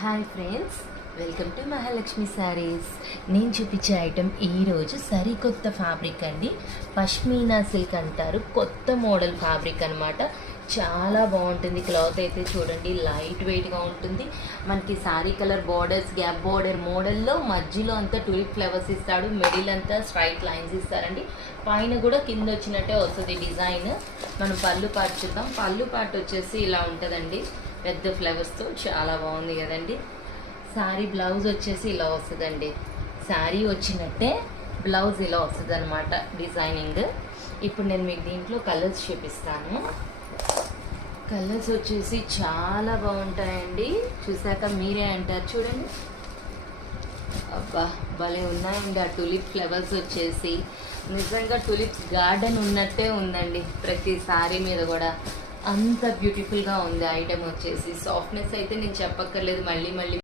Hi friends, welcome to Mahalakshmi saris. నేను చూపించే item ఈరోజు సరికొత్త ఫ్యాబ్రిక్ అండి. పష్మీనా సిల్క్ అంటారు. కొత్త మోడల్ ఫ్యాబ్రిక్ అనమాట. చాలా బాగుంటుంది. క్లాత్ అయితే చూడండి, లైట్ వెయిట్గా ఉంటుంది. మనకి sari colour borders, gap border మోడల్లో మధ్యలో అంతా టూలిప్ ఫ్లవర్స్ ఇస్తాడు. మిడిల్ అంతా స్ట్రైట్ లైన్స్ ఇస్తారండి. పైన కూడా కింద వచ్చినట్టే వస్తుంది డిజైన్. మనం పళ్ళు పాటు చూద్దాం. పళ్ళు పాటు వచ్చేసి ఇలా ఉంటుందండి, పెద్ద ఫ్లవర్స్తో. చాలా బాగుంది కదండి. శారీ బ్లౌజ్ వచ్చేసి ఇలా వస్తుందండి. శారీ వచ్చినట్టే బ్లౌజ్ ఇలా వస్తుంది అనమాట డిజైనింగ్. ఇప్పుడు నేను మీకు దీంట్లో కలర్స్ చూపిస్తాను. కలర్స్ వచ్చేసి చాలా బాగుంటాయండి. చూసాక మీరే అంటారు. చూడండి, అబ్బా భలే ఉన్నాయండి. ఆ టూలిప్ ఫ్లవర్స్ వచ్చేసి నిజంగా టూలిప్ గార్డెన్ ఉన్నట్టే ఉందండి. ప్రతి శారీ మీద కూడా అంత బ్యూటిఫుల్గా ఉంది. ఐటమ్ వచ్చేసి సాఫ్ట్నెస్ అయితే నేను చెప్పక్కర్లేదు. మళ్ళీ